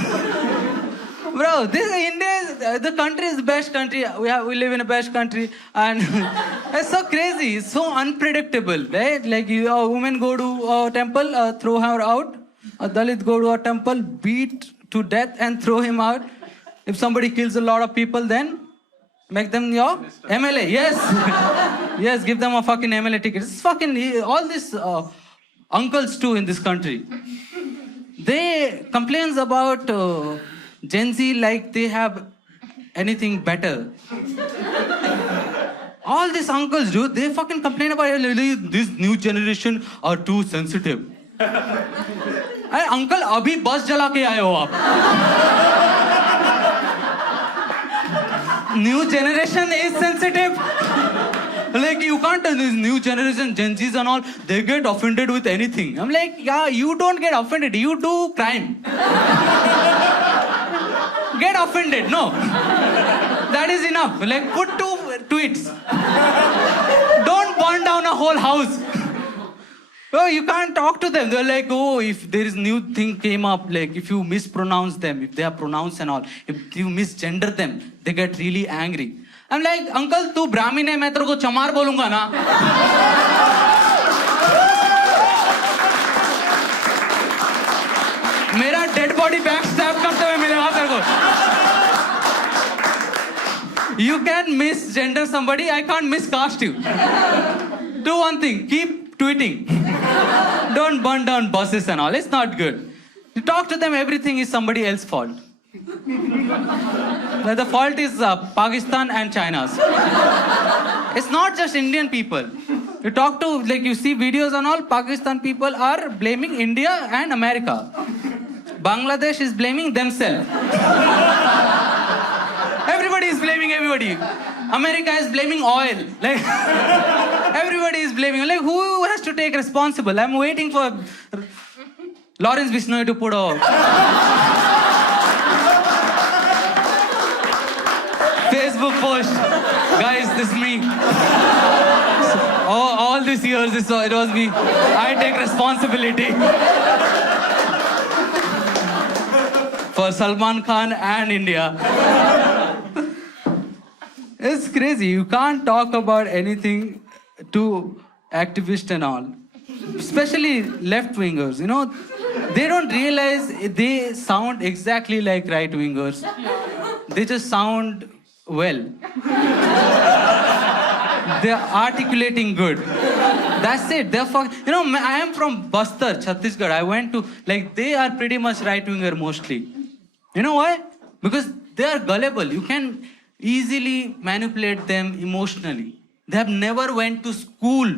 Bro, this India is the country is the best country. We live in a best country, and it's so crazy. It's so unpredictable, right? Like a woman go to a temple, throw her out. A Dalit go to a temple, beat to death, and throw him out. If somebody kills a lot of people, then make them your MLA. Yes, yes, give them a fucking MLA ticket. It's fucking all these uncles too in this country. They complains about Gen Z like they have anything better. All these uncles, dude, they fucking complain about this new generation are too sensitive. अरे uncle अभी बस जला के आए हो आप. New generation is sensitive. Like you can't tell this new generation, Gen Zs and all, they get offended with anything. I'm like, yeah, you don't get offended, you do crime. Get offended, no. That is enough. Like put 2 tweets. Don't burn down a whole house. Oh, you can't talk to them. They're like, oh, if there is new thing came up, like if you mispronounce them, if they are pronounced and all, if you misgender them, they get really angry. I'm like, uncle, तू ब्राह्मण है, मैं तेरे को चमार बोलूंगा ना. मेरा डेड बॉडी बैक स्टैब करते हुए मिलेगा तेरे को. You can misgender somebody, I can't miscast you. Do one thing, keep tweeting. Don't burn down buses and all. It's not good. You talk to them, everything is somebody else's fault. The fault is Pakistan and China's. It's not just Indian people. You talk to, like you see videos and all, Pakistan people are blaming India and America. Bangladesh is blaming themselves. Everybody is blaming everybody. America is blaming oil. Like everybody is blaming. Like who has to take responsible? I'm waiting for Lawrence Bisnoy to put a Facebook post. Guys, this is me. All these years, it was me. I take responsibility for Salman Khan and India. It's crazy. You can't talk about anything to activists and all. Especially left-wingers. You know, they don't realize they sound exactly like right-wingers. They just sound well. They're articulating good. That's it. They're you know, I am from Bastar, Chhattisgarh. I went to, like, they are pretty much right-winger mostly. You know why? Because they are gullible. You can easily manipulate them emotionally. They have never went to school,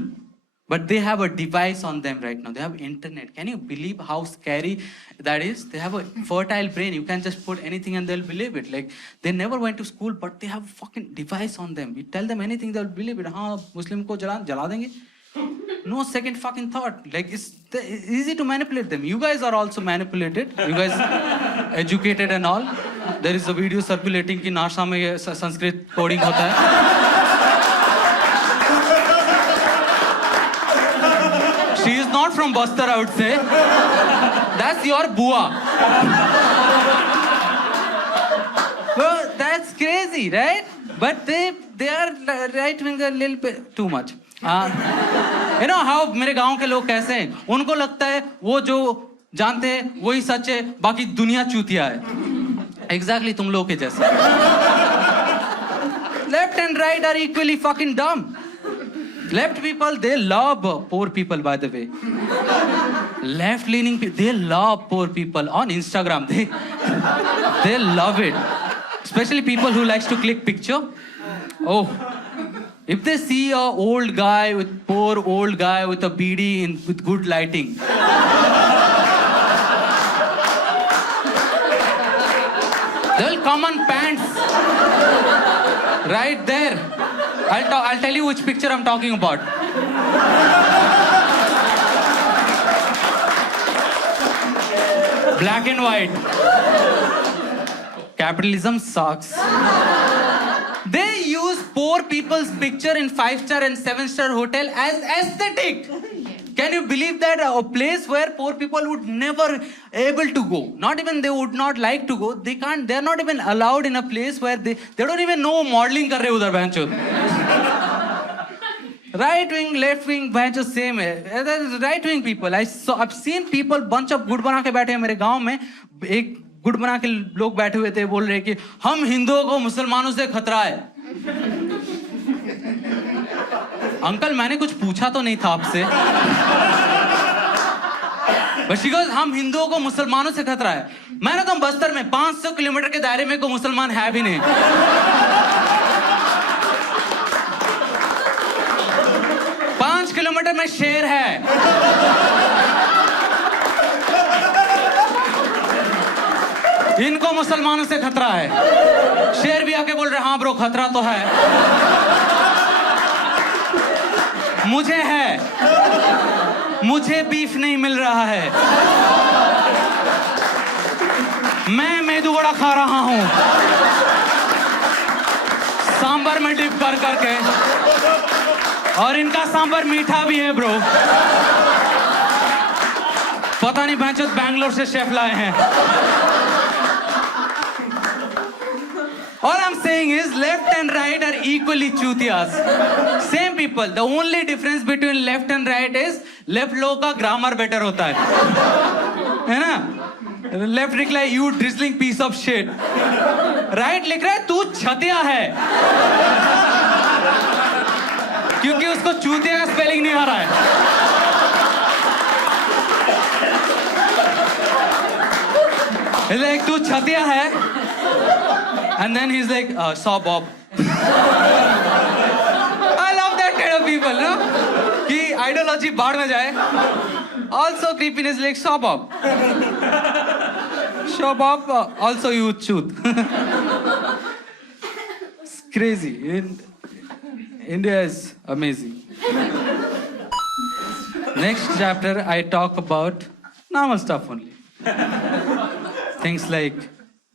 but they have a device on them right now. They have internet. Can you believe how scary that is? They have a fertile brain. You can just put anything and they'll believe it. Like, they never went to school, but they have a fucking device on them. You tell them anything, they'll believe it. Haan, Muslim ko jala denge? No second fucking thought. Like, it's easy to manipulate them. You guys are also manipulated. You guys educated and all. There is a video circulating कि नाशा में ये Sanskrit coding होता है. She is not from Bastar, I would say. That's your bua. Well, that's crazy, right? But they are right wing a little bit too much. You know how मेरे गांव के लोग कैसे हैं? उनको लगता है वो जो जानते हैं वही सच है, बाकी दुनिया चूतिया है. Exactly तुम लोग के जैसे. Left and right are equally fucking dumb. Left people, they love poor people, by the way. Left-leaning people, they love poor people on Instagram. They love it. Especially people who likes to click picture. Oh, if they see a old guy with poor old guy with a BD with good lighting. They'll come on pants. Right there. I'll tell you which picture I'm talking about. Black and white. Capitalism sucks. They use poor people's picture in 5-star and 7-star hotel as aesthetic. Can you believe that a place where poor people would never able to go, not even they would not like to go, they can't, they are not even allowed in a place where they don't even know modeling कर रहे उधर बहनचोद. Right wing, left wing, बहनचोद same है. Right wing people, I've seen people bunch of गुड़ बना के बैठे हैं मेरे गांव में. एक गुड़ बना के लोग बैठे हुए थे, बोल रहे कि हम हिंदुओं को मुसलमानों से खतरा है. अंकल मैंने कुछ पूछा तो नहीं था आपसे. बस हम हिंदुओं को मुसलमानों से खतरा है. मैंने तो बस्तर में 500 किलोमीटर के दायरे में कोई मुसलमान है भी नहीं. 5 किलोमीटर में शेर है. इनको मुसलमानों से खतरा है. शेर भी आके बोल रहे हाँ ब्रो खतरा तो है. मुझे है, मुझे बीफ नहीं मिल रहा है. मैं मेदू वड़ा खा रहा हूं सांबर में डिप कर करके, और इनका सांबर मीठा भी है ब्रो. पता नहीं भैंचोद बैंगलोर से शेफ लाए हैं. All I'm saying is left and right are equally chutias. Same people. The only difference between left and right is left लोगों का grammar better होता है. है ना? Left लिख रहा है you drizzling piece of shit. Right लिख रहा है तू छतिया है. क्योंकि उसको चूतिया का स्पेलिंग नहीं आ रहा है. Like तू छतिया है. And then he's like, saw Bob. I love that kind of people, no? कि ideology बाढ़ में जाए. Also creepiness like saw Bob. Saw Bob, also you shoot. It's crazy. India is amazing. Next chapter, I talk about normal stuff only. Things like,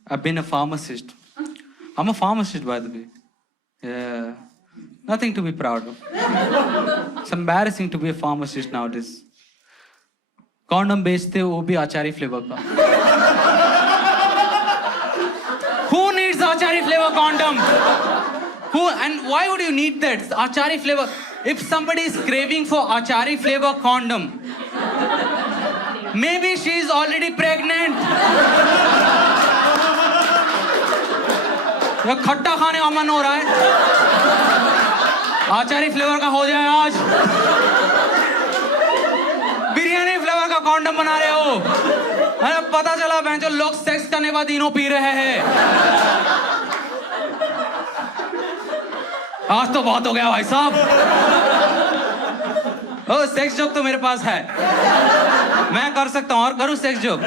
I've been a pharmacist. I'm a pharmacist, by the way. Yeah. Nothing to be proud of. It's embarrassing to be a pharmacist nowadays. Condom बेचते हो वो भी आचारी flavour का. Who needs achari flavor condom? Who and why would you need that achari flavor? If somebody is craving for achari flavor condom, maybe she is already pregnant. ये खट्टा खाने का मन हो रहा है. आचारी फ्लेवर का हो जाए आज. बिरयानी फ्लेवर का कॉन्डम बना रहे हो. अरे पता चला बहनचोद लोग सेक्स करने के बाद इनो पी रहे हैं. आज तो बहुत हो गया भाई साहब. ओ सेक्स जोक तो मेरे पास है. मैं कर सकता हूँ और करूँ सेक्स जोक.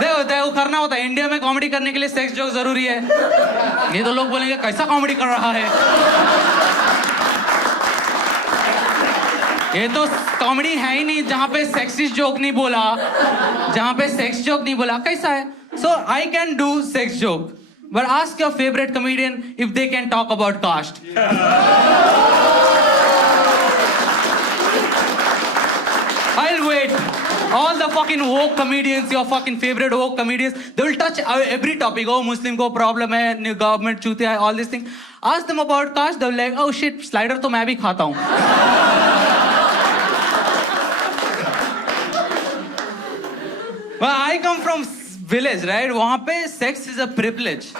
देखो करना होता है. इंडिया में कॉमेडी करने के लिए सेक्स जोक जरूरी है. ये तो लोग बोलेंगे कैसा कॉमेडी कर रहा है. ये तो कॉमेडी है ही नहीं जहाँ पे सेक्सिस्ट जोक नहीं बोला, जहाँ पे सेक्स जोक नहीं बोला. कैसा है? So I can do sex joke, but ask your favourite comedian if they can talk about caste. I'll wait. All the fucking woke comedians, your fucking favorite woke comedians, they will touch every topic. Oh, Muslim को problem है, new government चूतिया है, all these things. Ask them about caste, they'll be like, oh shit, slider तो मैं भी खाता हूँ. Well, I come from village, right? वहाँ पे sex is a privilege.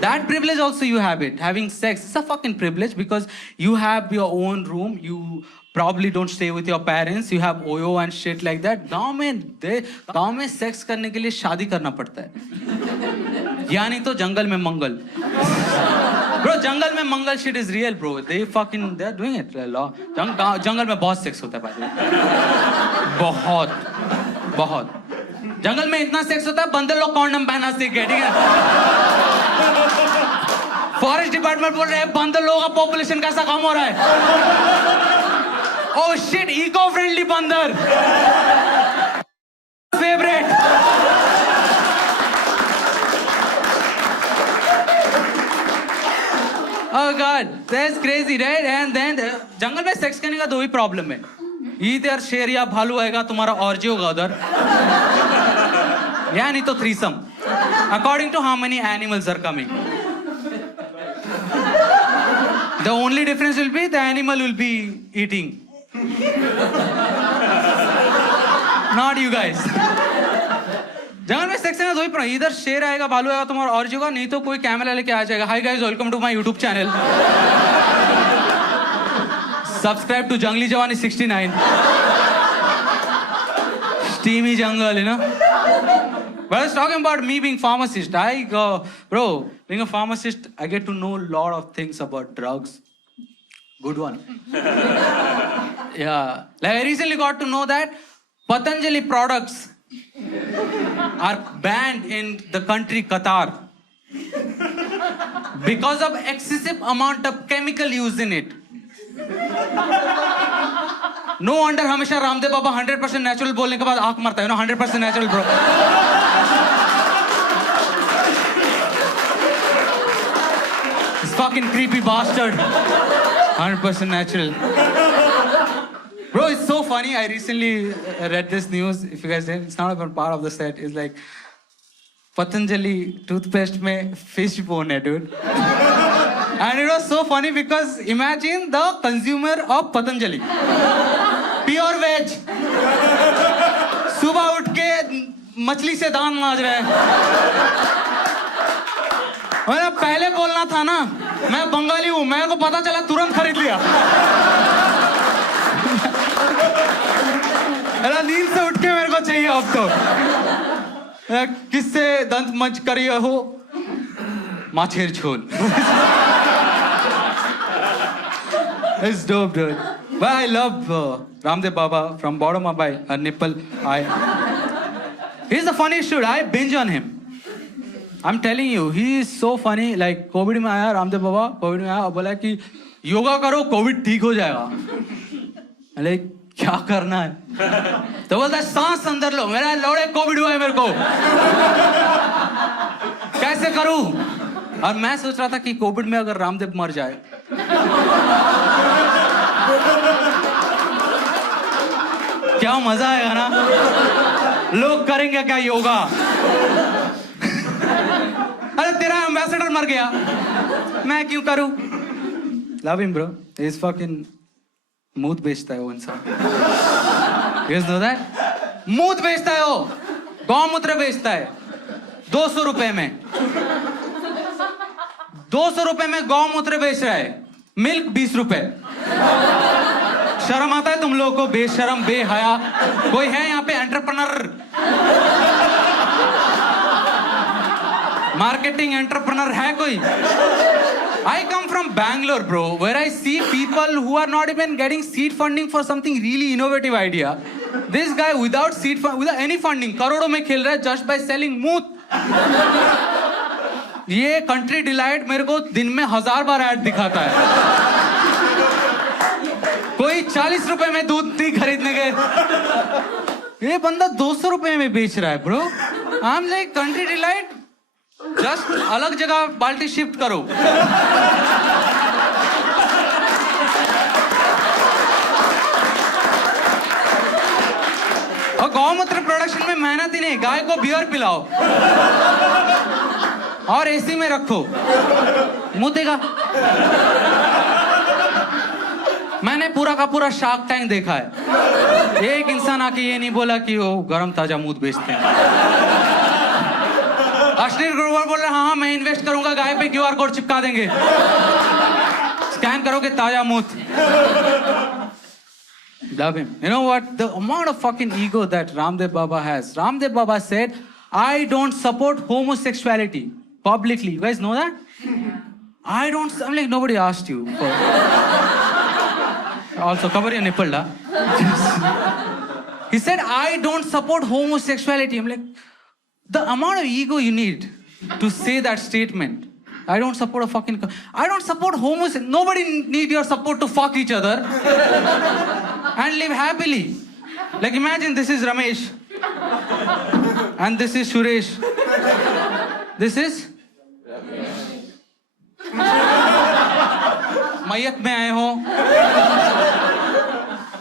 That privilege also you have it. Having sex is a fucking privilege because you have your own room. You probably don't stay with your parents. You have oyo and shit like that. गांव में sex करने के लिए शादी करना पड़ता है. यानी तो जंगल में मंगल. Bro, जंगल में मंगल shit is real, bro. They're doing it. जंगल में बहुत sex होता है भाई. बहुत. जंगल में इतना सेक्स होता है बंदर लोग कॉन्डम पहनना सीख गए. ठीक है. फॉरेस्ट डिपार्टमेंट बोल रहे हैं बंदर लोगों का पॉपुलेशन कैसा कम हो रहा है. ओह शिट, इको फ्रेंडली बंदर favourite. Oh God, that's crazy, right? And then जंगल में सेक्स करने का दो ही प्रॉब्लम है. इधर शेर या भालू आएगा, तुम्हारा ऑर्जी होगा उधर, या नहीं तो threesome, according to how many animals are coming. The only difference will be the animal will be eating. Not you guys. जंगल में सेक्शन है, दो ही पड़ा, इधर शेर आएगा, भालू आएगा, तुम्हारा ऑर्जी होगा, नहीं तो कोई कैमरा लेके आ जाएगा. Hi guys, welcome to my YouTube channel. Subscribe to Jungli Jawani 69. Steamy jungle, you know. But I was talking about me being pharmacist. Bro, being a pharmacist, I get to know a lot of things about drugs. Good one. Yeah. Like I recently got to know that Patanjali products are banned in the country Qatar because of excessive amount of chemical used in it. No wonder हमेशा Ramdev Baba 100% natural बोलने के बाद आंख मारता है ना. 100% natural bro. This fucking creepy bastard. 100% natural. Bro, it's so funny. I recently read this news. If you guys didn't, it's not even part of the set. It's like Patanjali toothpaste में fish bone है, dude. And it was so funny because imagine the consumer of Patanjali. Pure veg. सुबह उठ के मछली से दांत मांज रहा है. मैंने पहले बोलना था ना, मैं बंगाली हूँ, मेरे को पता चला तुरंत खरीद लिया. अरे नींद से उठ के मेरे को चाहिए अब तो. किससे दंत मंच करी हो? माछेर झोल. It's dope, dude. But I love Ramdev Baba from bottom of my nipple. He's the funniest dude. I binge on him. I'm telling you, he is so funny. Like Covid में आया रामदेव बाबा, कोविड में आया और बोला कि योगा करो Covid ठीक हो जाएगा. लाइक क्या करना है? तो बोलता है सांस अंदर लो. मेरा लौड़े कोविड हुआ है मेरे को, कैसे करूं? और मैं सोच रहा था कि कोविड में अगर रामदेव मर जाए क्या मजा आएगा ना. लोग करेंगे क्या योगा? अरे तेरा एम्बेसडर मर गया, मैं क्यों करूं? Love him bro. He is fucking मूत बेचता है वो इंसान. You guys know that? मूत बेचता है वो, गौमूत्र बेचता है 200 रुपए में. 200 रुपए में गौमूत्र बेच रहा है. मिल्क 20 रुपए. शर्म आता है तुम लोगों को? बेशरम, बेहया. कोई है यहाँ पे एंटरप्रेन्योर, मार्केटिंग एंटरप्रेन्योर है कोई? I come from Bangalore, bro, where I see people who are not even getting seed funding for something really innovative idea. This guy without without any funding, करोड़ों में खेल रहा है just by selling मूत. ये country delight मेरे को दिन में 1000 बार ऐड दिखाता है. कोई 40 रुपए में दूध नहीं खरीदने गए, ये बंदा 200 रुपए में बेच रहा है bro. I am like country delight, just अलग जगह बाल्टी शिफ्ट करो. और गौमूत्र प्रोडक्शन में मेहनत ही नहीं, गाय को बियर पिलाओ और एसी में रखो, मुतेगा. मैंने पूरा का पूरा शार्क टैंक देखा है. एक इंसान आके ये नहीं बोला कि वो गरम ताजा मूत बेचते हैं. अश्लील ग्रोवर बोल रहे हैं हाँ मैं इन्वेस्ट करूंगा, गाय पे क्यूआर कोड चिपका देंगे, स्कैन करोगे ताजा मूत. Love him. You know what? The amount of fucking ego that Ramdev Baba has. Ramdev Baba said, I don't support homosexuality publicly. You guys know that? I don't. I'm like, nobody asked you. Also, cover your nipple, da. He said, I don't support homosexuality. I'm like, the amount of ego you need to say that statement. I don't support a fucking... I don't support homosexuality. Nobody need your support to fuck each other and live happily. Like imagine this is Ramesh and this is Suresh. This is... मैयत में आए हो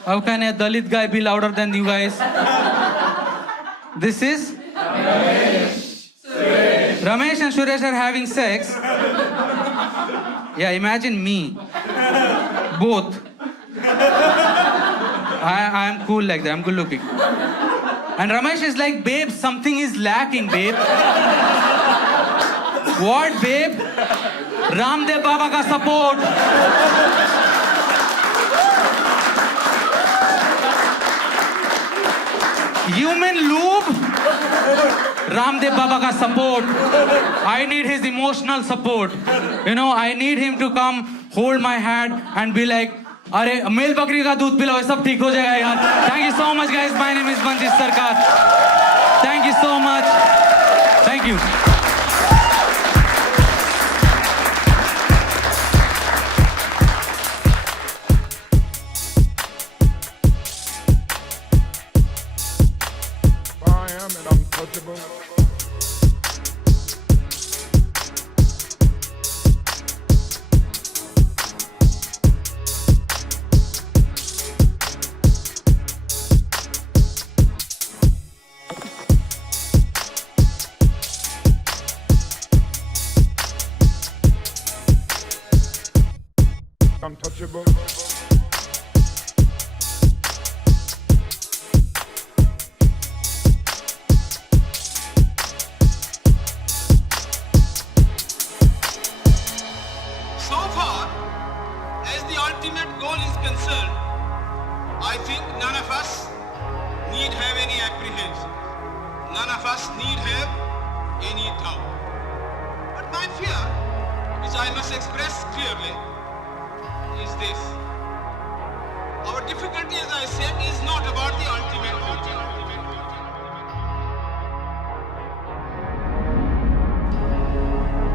How can a Dalit guy be louder than you guys? This is Ramesh and Suresh are having sex. Yeah, imagine me. Both. I am cool like that. I'm good looking. And Ramesh is like, babe, something is lacking, babe. What, babe? Ramdev Baba ka support. Human lube. Ramdev Baba ka support. I need his emotional support. You know, I need him to come, hold my hand and be like, अरे mail बकरी का दूध पिलाओ सब ठीक हो जाएगा यार. Thank you so much guys. My name is Manjish Sarkar. Thank you so much. Thank you. I am an untouchable. Untouchable. So far, as the ultimate goal is concerned, I think none of us need have any apprehension. None of us need have any doubt. But my fear, which I must express clearly, is this. Our difficulty, as I said, is not about the ultimate goal.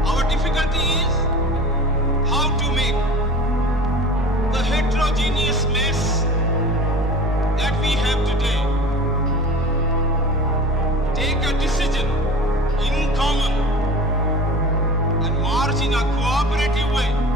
Our difficulty is how to make the heterogeneous mess that we have today take a decision in common and march in a cooperative way